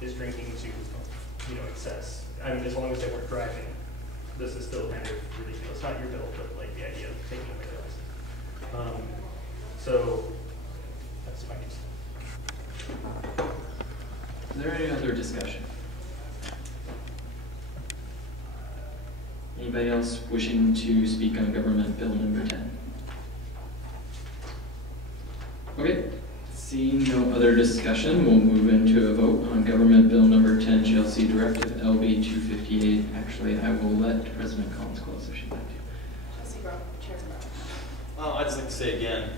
is drinking to, excess. I mean, as long as they weren't driving, this is still kind of ridiculous. Not your bill, but like the idea of taking away their license. So that's my case. Is there any other discussion? Anybody else wishing to speak on government bill number 10? Okay, seeing no other discussion, we'll move into a vote on government bill number 10, GLC Directive LB 258. Actually, I will let President Collins close if she'd like to. Well, I'd just like to say again,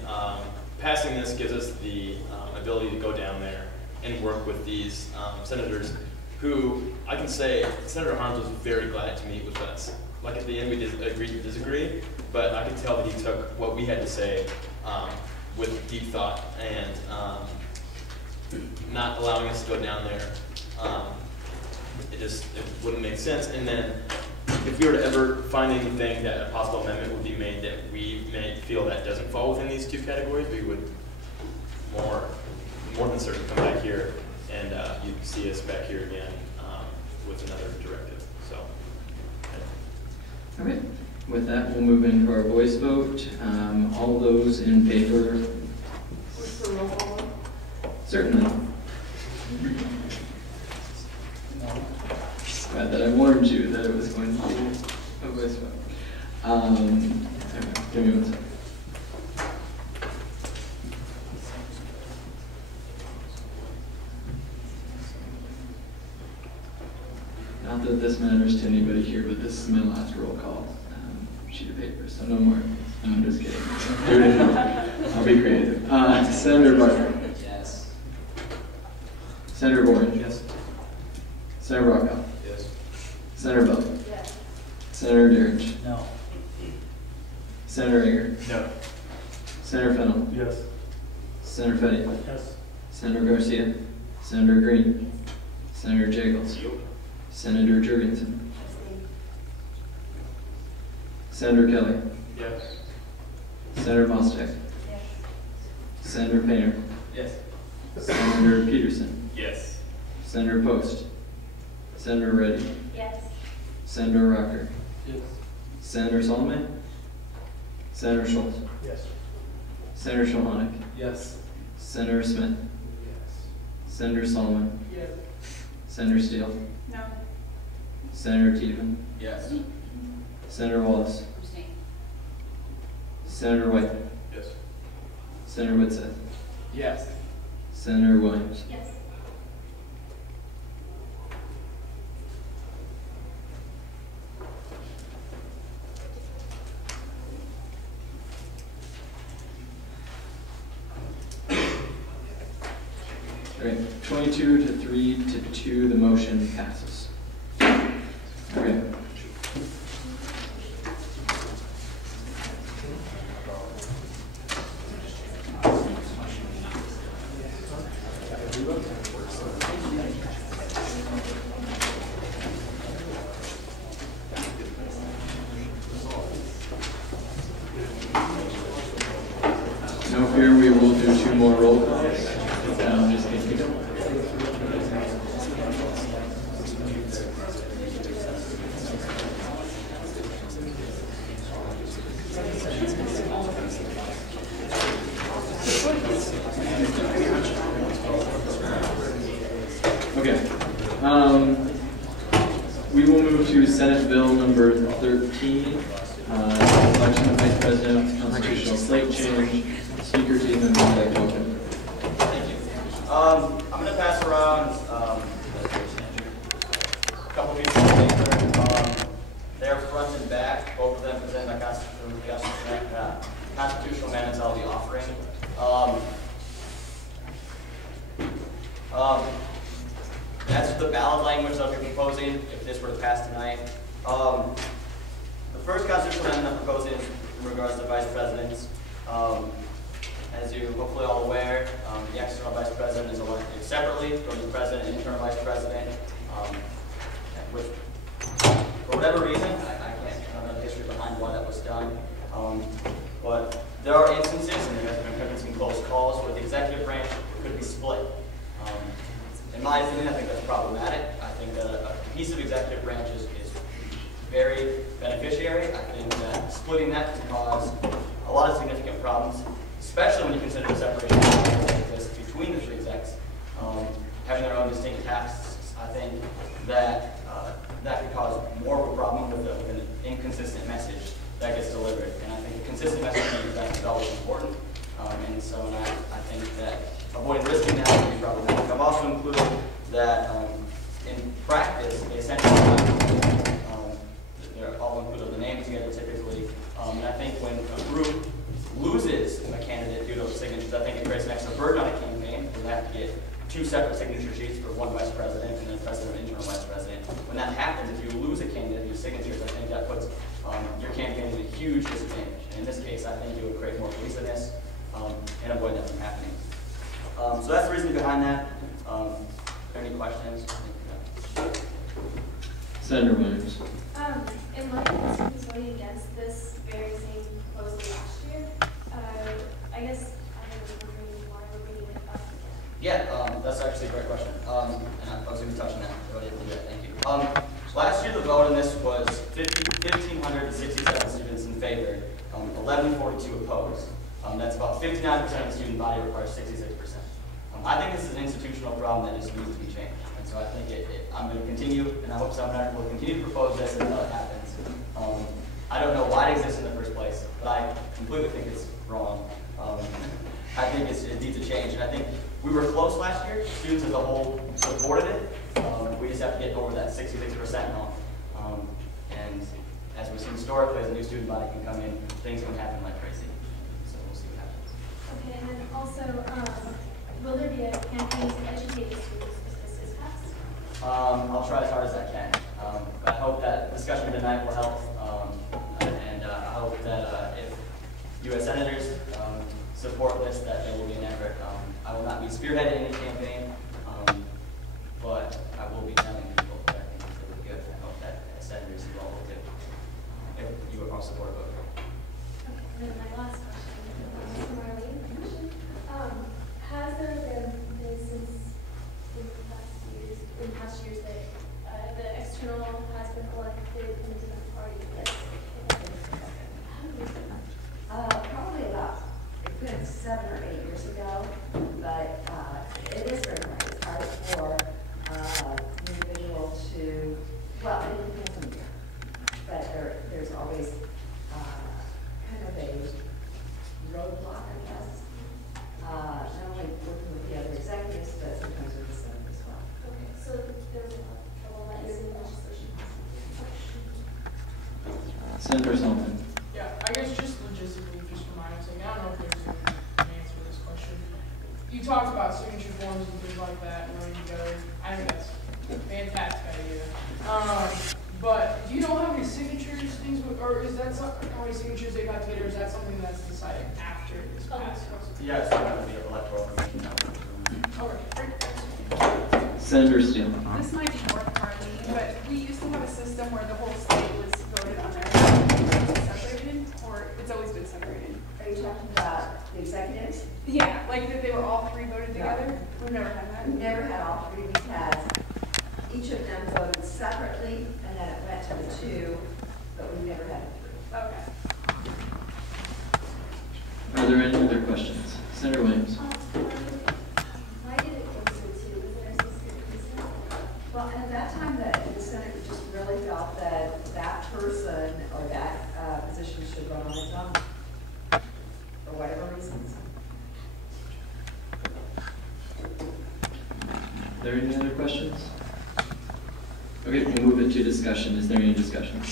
passing this gives us the ability to go down there and work with these senators who, I can say, Senator Harms was very glad to meet with us. Like at the end, we did agree to disagree, but I could tell that he took what we had to say with deep thought and not allowing us to go down there. It wouldn't make sense. And then if we were to ever find anything that a possible amendment would be made that we may feel that doesn't fall within these two categories, we would more than certainly come back here and you'd see us back here again with another directive. So. Okay, with that, we'll move into our voice vote. All those in favor? What's the roll call vote? Certainly. Glad that I warned you that it was going to be a voice vote. Okay, give me 1 second. Not that this matters to anybody here, but this is my last roll call sheet of paper, so no more. No, I'm just kidding. Do it anyway. I'll be creative. Senator Barker. Yes. Senator Boren. Yes. Senator Rockwell. Yes. Senator Bell. Yes. Senator Deering. No. Senator Ager. No. Senator Fennell. Yes. Senator Fetty. Yes. Senator Garcia. Senator Green. Senator Jagels. Senator Jurgensen. Senator Kelly. Yes. Senator Mostek. Yes. Senator Painter. Yes. Senator Peterson. Yes. Senator Post. Senator Reddy. Yes. Senator Rocker. Yes. Senator Solomon. Senator Schultz. Yes. Senator Shulhonik. Yes. Senator Smith. Senator Solomon. Yes. Senator Steele. No. Senator Tiedemann. Yes. Senator Wallace. Abstain. Senator White. Yes. Senator Whitsett. Yes. Senator Williams. Yes. All right, 22 to 3 to 2, the motion passes. Okay. No fear, we will do 2 more roll calls. Just kidding. Okay. We will move to Senate Bill number 13, election of Vice President, constitutional slate change. Speaker team and would like to open. Thank you. I'm going to pass around a couple pieces of paper. They're front and back. Both of them present a constitutional amendments I'll be offering. That's the ballot language I'll be proposing if this were to pass tonight. The first constitutional amendment I'm proposing in regards to vice presidents. As you're hopefully all aware, the external vice president is elected separately from the president and internal vice president, which, for whatever reason, I can't know the history behind why that was done, but there are instances, and there have been some close calls, where the executive branch could be split. In my opinion, I think that's problematic. I think that a cohesive executive branch is very beneficiary. I think that splitting that can cause a lot of significant problems, especially when you consider the separation of powers that exists between the three execs, having their own distinct tasks. I think that that could cause more of a problem with an inconsistent message that gets delivered. And I think a consistent messaging is always important. And so I think that avoiding risking that would be problematic. I've also included that in practice, they essentially they're all included the names together typically. And I think when a group loses a candidate due to signatures, I think it creates an extra burden on a campaign. They have to get 2 separate signature sheets for one vice president and then president and interim vice president. When that happens, if you lose a candidate due to signatures, I think that puts your campaign at a huge disadvantage. And in this case, I think it would create more cohesiveness and avoid that from happening. So that's the reason behind that. Are there any questions? Senator Williams. In light of the students voting against this very same proposal last year, I guess I was wondering why we're bringing it up again. Yeah, that's actually a great question. And I was going to touch on that. I already did that. Thank you. Last year, the vote on this was 1,567 students in favor, 1,142 opposed. That's about 59% of the student body requires 66%. I think this is an institutional problem that just needs to be changed. And so I think I'm going to continue, and I hope Sumner will continue to propose this until it happens. I don't know why it exists in the first place, but I completely think it's wrong. I think it needs a change. And I think we were close last year. Students as a whole supported it. We just have to get over that 66% hump. And as we've seen historically, as a new student body can come in, things can happen like crazy. So we'll see what happens. Okay, and then also, will there be a campaign to educate the students if this is passed? I'll try as hard as I can. I hope that discussion tonight will help. And I hope that if U.S. senators support this, that there will be an effort. I will not be spearheading any campaign, but I will be telling people that I think it's really good. I hope that senators as well will do, if you are supportive of it. Okay, and then my last question, Mr. Marlene, has there been since in past years that the external has been elected in a different party? Probably about a good 7 or 8 years ago, but it is very hard. It's hard for an individual to, well, it depends on the year, but there's always kind of a roadblock, I guess. Not only working with the other executives, but sometimes with the Senate as well. Okay, so there's a lot of trouble that is in the legislation. Senator Sullivan. Yeah, I guess just logistically, just for my own sake, I don't know if there's an answer to this question. You talked about signature forms and things like that and running together. I think that's a fantastic idea. But do you know how many signatures things would, or is that how many signatures they got together? Is that something that's decided after this passes? Yeah, it's not going to be an electoral commission. Okay, great. Senator Steele. This might be more party, but we used to have a system where the whole state was voted on their separated, or it's always been separated. Are you talking about the executives? Yeah, like that they were all 3 voted together. We've never had that. We've never had all 3. We've had each of them voted separately, and then it went to the 2, but we've never had it 3. Okay. Are there any other questions? Senator Williams. Why did it go to the 2? Was there a specific reason? Well, at that time, the Senate just really felt that that person or that position should run on its own, for whatever reasons. Are there any other questions? Okay, we'll move it to discussion. Is there any discussion?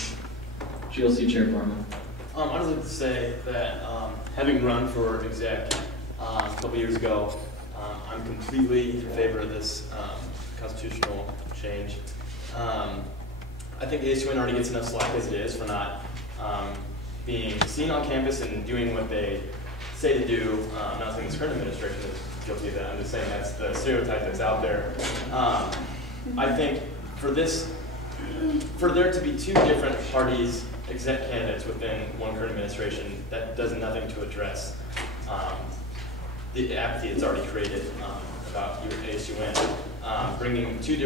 GLC Chair Barman. I'd just like to say that having run for exec a couple years ago, I'm completely in favor of this constitutional change. I think ASUN already gets enough slack as it is for not being seen on campus and doing what they say to do. I'm not saying this current administration is guilty of that. I'm just saying that's the stereotype that's out there. I think for there to be 2 different parties, exec candidates within one current administration, that does nothing to address the apathy that's already created about ASUN. bringing two different